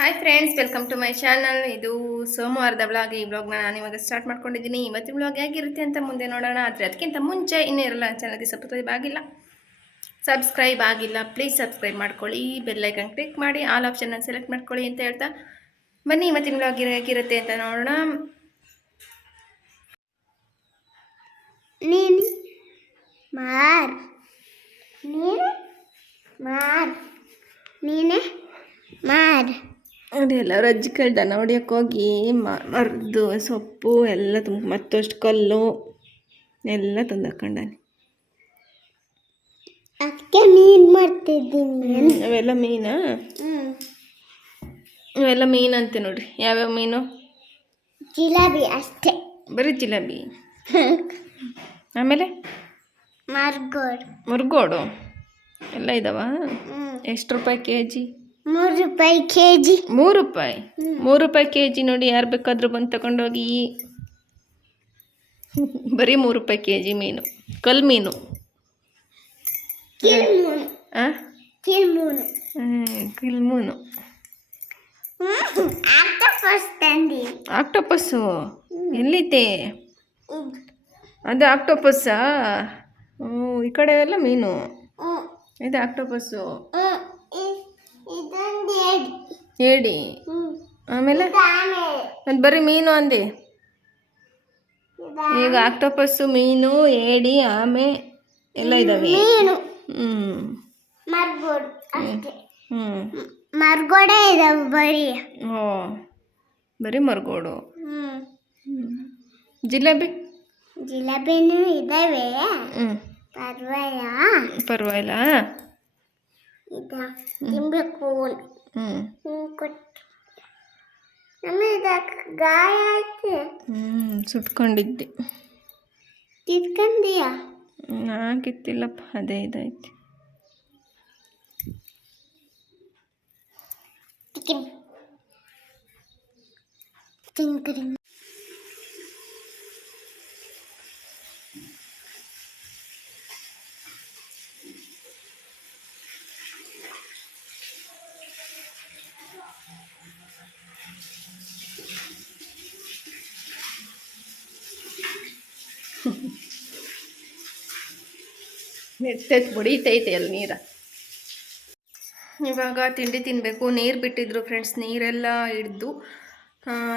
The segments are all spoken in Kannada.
Hi friends welcome to my channel ಇದು ಸೋಮವಾರದ ಬ್ಲಾಗ್ ಈ ಬ್ಲಾಗ್ನ ನಾನು ಇವಾಗ ಸ್ಟಾರ್ಟ್ ಮಾಡ್ಕೊಂಡಿದ್ದೀನಿ. ಇವತ್ತಿನ ಬ್ಲಾಗ್ ಹೇಗಿರುತ್ತೆ ಅಂತ ಮುಂದೆ ನೋಡೋಣ. ಆದರೆ ಅದಕ್ಕಿಂತ ಮುಂಚೆ ಇನ್ನೂ ಇರಲ್ಲ. ಚಾನಲ್ಗೆ ಸಬ್ಸ್ಕ್ರೈಬ್ ಆಗಿಲ್ಲ ಸಬ್ಸ್ಕ್ರೈಬ್ ಆಗಿಲ್ಲ. ಪ್ಲೀಸ್ ಸಬ್ಸ್ಕ್ರೈಬ್ ಮಾಡ್ಕೊಳ್ಳಿ. ಬೆಲ್ಲೈಕನ್ ಕ್ಲಿಕ್ ಮಾಡಿ. ಆಲ್ ಆಪ್ಷನ್ನ ಸೆಲೆಕ್ಟ್ ಮಾಡ್ಕೊಳ್ಳಿ ಅಂತ ಹೇಳ್ತಾ. ಬನ್ನಿ, ಇವತ್ತಿನ ಬ್ಲಾಗ್ ಹೇಗಿರುತ್ತೆ ಅಂತ ನೋಡೋಣ. ನೀನು ಮಾರ್. ನೀನು ಮಾರ್. ನೀನೆ ಮಾರ್. ನೋಡಿ ಎಲ್ಲರೂ ಅಜ್ಜಿಗಳು ದನ ಹೊಡಿಯೋಕೆ ಹೋಗಿ ಮರದ್ದು ಸೊಪ್ಪು ಎಲ್ಲ ತುಂಬ ಮತ್ತಷ್ಟು ಕಲ್ಲು ಎಲ್ಲ ತಂದು ಹಾಕೊಂಡಾನೆ. ಅದಕ್ಕೆ ಮೀನು ಮಾಡ್ತಿದ್ದೀನಿ. ಅವೆಲ್ಲ ಮೀನಾ? ಹ್ಞೂ ಇವೆಲ್ಲ ಮೀನು ಅಂತೆ ನೋಡ್ರಿ ಯಾವ್ಯಾವ ಮೀನು? ಜಿಲಾಬಿ ಅಷ್ಟೇ. ಬರೀ ಜಿಲಾಬಿ? ಆಮೇಲೆ? ಮರ್ಗೋಡು. ಮುರ್ಗೋಡು? ಎಲ್ಲ ಇದಾವ? ಎಷ್ಟು ರೂಪಾಯಿ ಕೆ ಜಿ ಮೂರು ರೂಪಾಯಿ ಕೆ ಜಿ ಮೂರು ರೂಪಾಯಿ? ಮೂರು ರೂಪಾಯಿ ಕೆ ಜಿ ನೋಡಿ ಯಾರು ಬೇಕಾದರೂ ಬಂದು ತಗೊಂಡೋಗಿ. ಬರೀ ಮೂರು ರೂಪಾಯಿ ಕೆ ಜಿ ಮೀನು. ಕಲ್ ಮೀನು. ಕಿಲ್ಮೂನು ಆಕ್ಟೋಪಸ್ಸು? ಎಲ್ಲಿದೆ ಅದು ಆಕ್ಟೋಪಸ್ಸಾ? ಈ ಕಡೆ ಎಲ್ಲ ಮೀನು ಇದು ಆಕ್ಟೋಪಸ್ಸು. ಹ್ಞೂ ಆಮೇಲೆ? ಅದು ಬರೀ ಮೀನು ಅಂದೆ. ಈಗ ಆಕ್ಟೋಪಸ್ಸು ಮೀನು ಏಡಿ ಆಮೆ ಎಲ್ಲ ಇದ್ದಾವೆ ಮರ್ಗೋಡ್ ಅಷ್ಟೇ. ಹ್ಞೂ ಮರ್ಗೋಡೆ ಇದಾವೆ ಬರೀ. ಓ ಬರೀ ಮರ್ಗೋಡು. ಜಿಲೇಬಿ? ಜಿಲೇಬಿನೂ ಇದಾವೆ. ಇದ ತಿನ್ಬೇಕು. ಹ್ಞೂ ಗಾಯ ಆಯ್ತು ಹ್ಞೂ ಸುಟ್ಕೊಂಡಿದ್ದೆ. ನಾ ಕಿತ್ತಿಲ್ಲಪ್ಪ ಅದೇ ಇದಾಯ್ತು. ಚಿಕನ್ ನೆಟ್ಟೆತ್ ಬಿಡಿತೈತೆ ಅಲ್ಲಿ ನೀರ? ಇವಾಗ ತಿಂಡಿ ತಿನ್ನಬೇಕು ನೀರು ಬಿಟ್ಟಿದ್ರು ಫ್ರೆಂಡ್ಸ್ ನೀರೆಲ್ಲ ಹಿಡ್ದು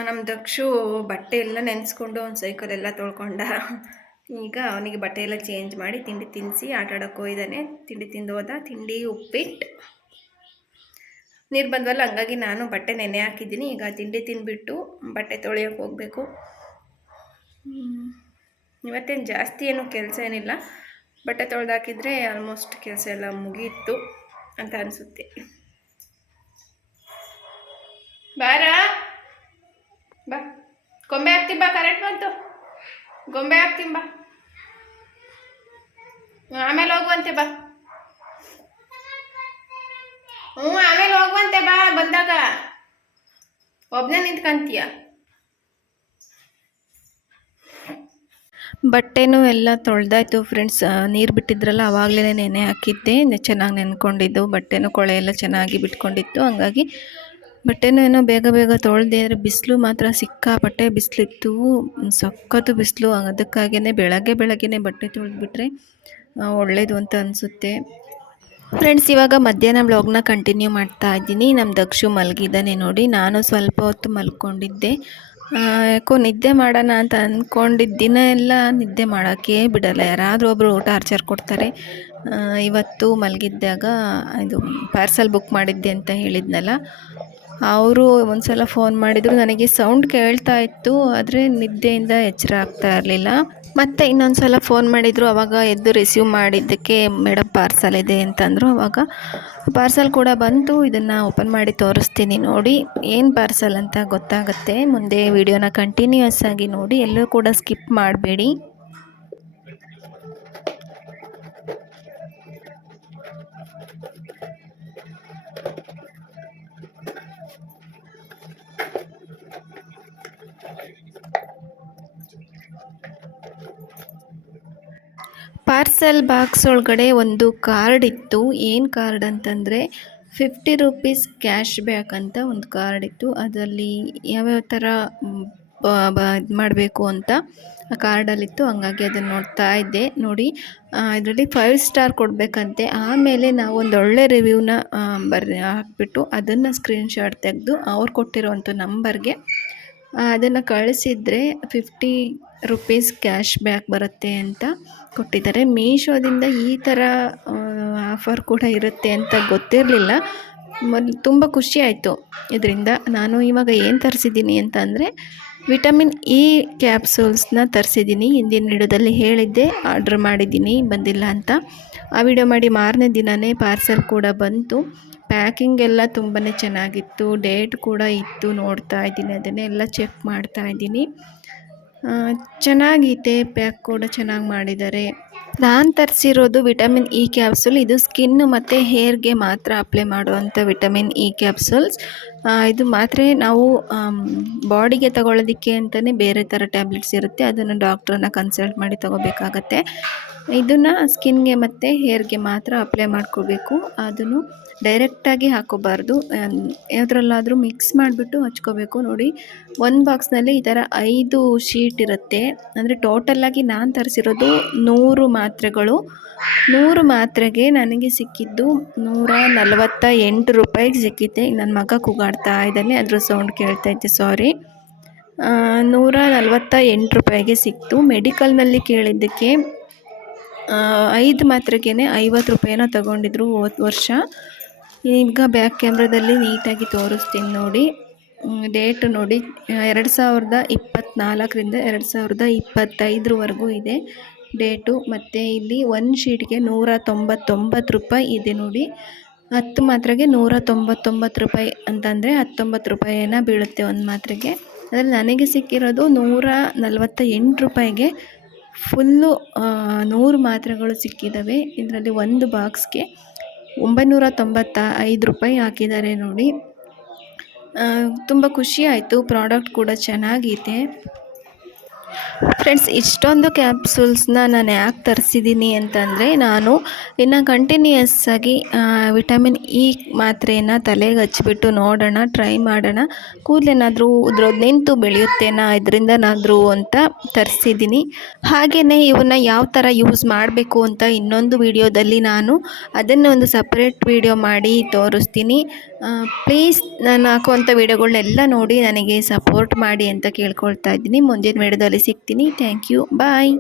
ನಮ್ಮ ದಕ್ಷು ಬಟ್ಟೆ ಎಲ್ಲ ನೆನೆಸ್ಕೊಂಡು ಒಂದು ಸೈಕಲ್ ಎಲ್ಲ ತೊಳ್ಕೊಂಡ. ಈಗ ಅವನಿಗೆ ಬಟ್ಟೆ ಎಲ್ಲ ಚೇಂಜ್ ಮಾಡಿ ತಿಂಡಿ ತಿನ್ನಿಸಿ ಆಟ ಆಡೋಕೆ ಹೋಗಿದ್ದಾನೆ ತಿಂಡಿ ತಿಂದು ಹೋದ, ತಿಂಡಿ ಉಪ್ಪಿಟ್ಟು ನೀರು ಬಂದವಲ್ಲ, ಹಂಗಾಗಿ ನಾನು ಬಟ್ಟೆ ನೆನೆ ಹಾಕಿದ್ದೀನಿ. ಈಗ ತಿಂಡಿ ತಿನ್ಬಿಟ್ಟು ಬಟ್ಟೆ ತೊಳೆಯೋಕೆ ಹೋಗಬೇಕು. ಇವತ್ತೇನು ಜಾಸ್ತಿ ಏನು ಕೆಲಸ ಏನಿಲ್ಲ. ಬಟ್ಟೆ ತೊಳೆದಾಕಿದ್ರೆ ಆಲ್ಮೋಸ್ಟ್ ಕೆಲಸ ಎಲ್ಲ ಮುಗೀತು ಅಂತ ಅನಿಸುತ್ತೆ. ಬಾರ? ಬಾ. ಗೊಂಬೆ ಹಾಕ್ತೀನಿ ಬಾ ಕರೆಕ್ಟ್ ಬಂತು. ಗೊಂಬೆ ಹಾಕ್ತೀನಿ ಬಾ. ಆಮೇಲೆ ಹೋಗುವಂತೆ ಬಾ. ಹ್ಞೂ, ಆಮೇಲೆ ಹೋಗುವಂತೆ ಬಾ ಬಂದಾಗ. ಒಬ್ಬನೇ ನಿಂತ್ಕಂತೀಯ? ಬಟ್ಟೆನೂ ಎಲ್ಲ ತೊಳೆದಾಯ್ತು ಫ್ರೆಂಡ್ಸ್. ನೀರು ಬಿಟ್ಟಿದ್ರಲ್ಲ ಆವಾಗಲೇ ನೆನೆ ಹಾಕಿದ್ದೆ. ಚೆನ್ನಾಗಿ ನೆನ್ಕೊಂಡಿದ್ದು. ಬಟ್ಟೆನೂ ಕೊಳೆ ಎಲ್ಲ ಚೆನ್ನಾಗಿ ಬಿಟ್ಕೊಂಡಿತ್ತು. ಹಂಗಾಗಿ ಬಟ್ಟೆನೂ ಏನೋ ಬೇಗ ಬೇಗ ತೊಳೆದೆ ಅಂದರೆ ಬಿಸಿಲು ಮಾತ್ರ ಸಿಕ್ಕಾಪಟ್ಟೆ ಬಿಸಿಲಿತ್ತು. ಸಖತ್ತು ಬಿಸಿಲು. ಅದಕ್ಕಾಗಿಯೇ ಬೆಳಗ್ಗೆ ಬೆಳಗ್ಗೆನೇ ಬಟ್ಟೆ ತೊಳೆದ್ಬಿಟ್ರೆ ಒಳ್ಳೆಯದು ಅಂತ ಅನಿಸುತ್ತೆ. ಫ್ರೆಂಡ್ಸ್, ಇವಾಗ ಮಧ್ಯಾಹ್ನ ಬ್ಲಾಗ್ನ ಕಂಟಿನ್ಯೂ ಮಾಡ್ತಾ ಇದ್ದೀನಿ. ನಮ್ಮ ದಕ್ಷು ಮಲಗಿದ್ದಾನೆ ನೋಡಿ. ನಾನು ಸ್ವಲ್ಪ ಹೊತ್ತು ಮಲ್ಕೊಂಡಿದ್ದೆ. ಯಾಕೋ ನಿದ್ದೆ ಮಾಡೋಣ ಅಂತ ಅಂದ್ಕೊಂಡಿದ್ದ ದಿನ ಎಲ್ಲ ನಿದ್ದೆ ಮಾಡೋಕ್ಕೆ ಬಿಡಲ್ಲ. ಯಾರಾದರೂ ಒಬ್ಬರು ಟಾರ್ಚರ್ ಕೊಡ್ತಾರೆ. ಇವತ್ತು ಮಲಗಿದ್ದಾಗ ಇದು ಪಾರ್ಸಲ್ ಬುಕ್ ಮಾಡಿದ್ದೆ ಅಂತ ಹೇಳಿದ್ನಲ್ಲ. ಅವರು ಒಂದು ಸಲ ಫೋನ್ ಮಾಡಿದರು. ನನಗೆ ಸೌಂಡ್ ಕೇಳ್ತಾ ಇತ್ತು, ಆದರೆ ನಿದ್ದೆಯಿಂದ ಎಚ್ಚರ ಆಗ್ತಾ ಇರಲಿಲ್ಲ. ಮತ್ತೆ ಇನ್ನೊಂದು ಸಲ ಫೋನ್ ಮಾಡಿದರು, ಅವಾಗ ಎದ್ದು ರಿಸೀವ್ ಮಾಡಿದ್ದಕ್ಕೆ ಮೇಡಮ್ ಪಾರ್ಸಲ್ ಇದೆ ಅಂತಂದರು ಅವಾಗ. ಪಾರ್ಸಲ್ ಕೂಡ ಬಂತು, ಇದನ್ನು ಓಪನ್ ಮಾಡಿ ತೋರಿಸ್ತೀನಿ ನೋಡಿ, ಏನು ಪಾರ್ಸಲ್ ಅಂತ ಗೊತ್ತಾಗುತ್ತೆ. ಮುಂದೆ ವಿಡಿಯೋನ ಕಂಟಿನ್ಯೂಸ್ ಆಗಿ ನೋಡಿ, ಎಲ್ಲೂ ಕೂಡ ಸ್ಕಿಪ್ ಮಾಡಬೇಡಿ. ಪಾರ್ಸೆಲ್ ಬಾಕ್ಸ್ ಒಳಗಡೆ ಒಂದು ಕಾರ್ಡ್ ಇತ್ತು. ಏನು ಕಾರ್ಡ್ ಅಂತಂದರೆ ಫಿಫ್ಟಿ ರುಪೀಸ್ ಕ್ಯಾಶ್ ಬ್ಯಾಕ್ ಅಂತ ಒಂದು ಕಾರ್ಡ್ ಇತ್ತು. ಅದರಲ್ಲಿ ಯಾವ್ಯಾವ ಥರ ಇದು ಮಾಡಬೇಕು ಅಂತ ಆ ಕಾರ್ಡಲ್ಲಿತ್ತು ಹಂಗಾಗಿ ಅದನ್ನು ನೋಡ್ತಾ ಇದ್ದೆ. ನೋಡಿ ಇದರಲ್ಲಿ ಫೈವ್ ಸ್ಟಾರ್ ಕೊಡಬೇಕಂತೆ. ಆಮೇಲೆ ನಾವು ಒಂದು ಒಳ್ಳೆ ರಿವ್ಯೂನ ಬರ್, ಹಾಕ್ಬಿಟ್ಟು ಅದನ್ನು ಸ್ಕ್ರೀನ್ಶಾಟ್ ತೆಗೆದು ಅವ್ರು ಕೊಟ್ಟಿರೋವಂಥ ನಂಬರ್ಗೆ ಅದನ್ನು ಕಳಿಸಿದರೆ ಫಿಫ್ಟಿ ರುಪೀಸ್ ಕ್ಯಾಶ್ ಬ್ಯಾಕ್ ಬರುತ್ತೆ ಅಂತ ಕೊಟ್ಟಿದ್ದಾರೆ. ಮೀಶೋದಿಂದ ಈ ಥರ ಆಫರ್ ಕೂಡ ಇರುತ್ತೆ ಅಂತ ಗೊತ್ತಿರಲಿಲ್ಲ. ಮೊದಲು ತುಂಬ ಖುಷಿ ಆಯಿತು ಇದರಿಂದ. ನಾನು ಇವಾಗ ಏನು ತರಿಸಿದ್ದೀನಿ ಅಂತ ಅಂದರೆ, ವಿಟಮಿನ್ ಇ ಕ್ಯಾಪ್ಸೂಲ್ಸ್ನ ತರಿಸಿದ್ದೀನಿ. ಹಿಂದಿನ ವಿಡಿಯೋದಲ್ಲಿ ಹೇಳಿದ್ದೆ, ಆರ್ಡ್ರ್ ಮಾಡಿದ್ದೀನಿ, ಬಂದಿಲ್ಲ ಅಂತ. ಆ ವಿಡಿಯೋ ಮಾಡಿ ಮಾರನೇ ದಿನವೇ ಪಾರ್ಸೆಲ್ ಕೂಡ ಬಂತು. ಪ್ಯಾಕಿಂಗ್ ಎಲ್ಲ ತುಂಬಾ ಚೆನ್ನಾಗಿತ್ತು. ಡೇಟ್ ಕೂಡ ಇತ್ತು, ನೋಡ್ತಾ ಇದ್ದೀನಿ ಅದನ್ನೆಲ್ಲ ಚೆಕ್ ಮಾಡ್ತಾ ಇದ್ದೀನಿ. ಚೆನ್ನಾಗೈತೆ ಪ್ಯಾಕ್ ಕೂಡ ಚೆನ್ನಾಗಿ ಮಾಡಿದ್ದಾರೆ. ನಾನು ತರಿಸಿರೋದು ವಿಟಮಿನ್ ಇ ಕ್ಯಾಪ್ಸುಲ್. ಇದು ಸ್ಕಿನ್ ಮತ್ತು ಹೇರ್ಗೆ ಮಾತ್ರ ಅಪ್ಲೈ ಮಾಡುವಂಥ ವಿಟಮಿನ್ ಇ ಕ್ಯಾಪ್ಸುಲ್ಸ್. ಇದು ಮಾತ್ರ ನಾವು ಬಾಡಿಗೆ ತಗೊಳ್ಳೋದಕ್ಕೆ ಅಂತಲೇ ಬೇರೆ ಥರ ಟ್ಯಾಬ್ಲೆಟ್ಸ್ ಇರುತ್ತೆ. ಅದನ್ನು ಡಾಕ್ಟ್ರನ್ನ ಕನ್ಸಲ್ಟ್ ಮಾಡಿ ತಗೋಬೇಕಾಗತ್ತೆ. ಇದನ್ನು ಸ್ಕಿನ್ಗೆ ಮತ್ತು ಹೇರ್ಗೆ ಮಾತ್ರ ಅಪ್ಲೈ ಮಾಡ್ಕೋಬೇಕು. ಅದನ್ನು ಡೈರೆಕ್ಟಾಗಿ ಹಾಕೋಬಾರ್ದು. ಯಾವುದ್ರಲ್ಲಾದರೂ ಮಿಕ್ಸ್ ಮಾಡಿಬಿಟ್ಟು ಹಚ್ಕೋಬೇಕು. ನೋಡಿ, ಒಂದು ಬಾಕ್ಸ್ನಲ್ಲಿ ಈ ಥರ ಐದು ಶೀಟ್ ಇರುತ್ತೆ. ಅಂದರೆ ಟೋಟಲ್ಲಾಗಿ ನಾನು ತರಿಸಿರೋದು ನೂರು ಮಾತ್ರೆಗಳು. ನೂರು ಮಾತ್ರೆಗೆ ನನಗೆ ಸಿಕ್ಕಿದ್ದು ನೂರ ನಲವತ್ತ ಎಂಟು ರೂಪಾಯಿಗೆ ಸಿಕ್ಕಿದ್ದೆ ನನ್ನ ಮಗ ಕೂಗಾಡ್ತಾ ಇದ್ದಾನೆ. ಅದ್ರ ಸೌಂಡ್ ಕೇಳ್ತಾ ಇದ್ದೆ. ಸಾರಿ ನೂರ ನಲವತ್ತ ಎಂಟು ರೂಪಾಯಿಗೆ ಸಿಕ್ತು. ಮೆಡಿಕಲ್ನಲ್ಲಿ ಕೇಳಿದ್ದಕ್ಕೆ ಐದು ಮಾತ್ರೆಗೇ ಐವತ್ತು ರೂಪಾಯಿನ ತಗೊಂಡಿದ್ರು ಹೋದ ವರ್ಷ. ಈಗ ಬ್ಯಾಕ್ ಕ್ಯಾಮ್ರಾದಲ್ಲಿ ನೀಟಾಗಿ ತೋರಿಸ್ತೀನಿ ನೋಡಿ. ಡೇಟ್ ನೋಡಿ. ಎರಡು ಸಾವಿರದ ಇಪ್ಪತ್ತ್ನಾಲ್ಕರಿಂದ ಎರಡು ಸಾವಿರದ ಇಪ್ಪತ್ತೈದರವರೆಗೂ ಇದೆ ಡೇಟು. ಮತ್ತು ಇಲ್ಲಿ ಒಂದು ಶೀಟ್ಗೆ ನೂರ ತೊಂಬತ್ತೊಂಬತ್ತು ರೂಪಾಯಿ ಇದೆ ನೋಡಿ. ಹತ್ತು ಮಾತ್ರೆಗೆ ನೂರ ತೊಂಬತ್ತೊಂಬತ್ತು ರೂಪಾಯಿ ಅಂತಂದರೆ ಹತ್ತೊಂಬತ್ತು ರೂಪಾಯಿನ ಬೀಳುತ್ತೆ ಒಂದು ಮಾತ್ರೆಗೆ ಅದರಲ್ಲಿ ನನಗೆ ಸಿಕ್ಕಿರೋದು ನೂರ ನಲವತ್ತ ಎಂಟು ರೂಪಾಯಿಗೆ ಫುಲ್ಲು ನೂರು ಮಾತ್ರೆಗಳು ಸಿಕ್ಕಿದ್ದಾವೆ ಇದರಲ್ಲಿ ಒಂದು ಬಾಕ್ಸ್ಗೆ ಒಂಬೈನೂರ ತೊಂಬತ್ತ ಐದು ರೂಪಾಯಿ ಹಾಕಿದ್ದಾರೆ ನೋಡಿ. ತುಂಬ ಖುಷಿ ಆಯಿತು. ಪ್ರಾಡಕ್ಟ್ ಕೂಡ ಚೆನ್ನಾಗಿದೆ ಫ್ರೆಂಡ್ಸ್ ಇಷ್ಟೊಂದು ಕ್ಯಾಪ್ಸೂಲ್ಸ್ನ ನಾನು ಯಾಕೆ ತರಿಸಿದ್ದೀನಿ ಅಂತಂದರೆ ನಾನು ಇನ್ನು ಕಂಟಿನ್ಯೂಯಸ್ ಆಗಿ ವಿಟಮಿನ್ ಇ ಮಾತ್ರೆಯನ್ನು ತಲೆಗೆ ಹಚ್ಚಿಬಿಟ್ಟು ನೋಡೋಣ ಟ್ರೈ ಮಾಡೋಣ. ಕೂದಲೇನಾದರೂ ಉದ್ರೋದು ನಿಂತು ಬೆಳೆಯುತ್ತೇನಾ, ಇದರಿಂದನಾದರೂ ಅಂತ ತರಿಸಿದ್ದೀನಿ ಹಾಗೆಯೇ ಇವನ್ನ ಯಾವ ಥರ ಯೂಸ್ ಮಾಡಬೇಕು ಅಂತ ಇನ್ನೊಂದು ವಿಡಿಯೋದಲ್ಲಿ ನಾನು ಅದನ್ನು ಒಂದು ಸಪ್ರೇಟ್ ವಿಡಿಯೋ ಮಾಡಿ ತೋರಿಸ್ತೀನಿ. ಪ್ಲೀಸ್ ನಾನು ಹಾಕುವಂಥ ವೀಡಿಯೋಗಳನ್ನೆಲ್ಲ ನೋಡಿ ನನಗೆ ಸಪೋರ್ಟ್ ಮಾಡಿ ಅಂತ ಕೇಳ್ಕೊಳ್ತಾ ಇದ್ದೀನಿ. ಮುಂದಿನ ವೀಡಿಯೋದಲ್ಲಿ ಸಿಗ್ತೀನಿ. Thank you bye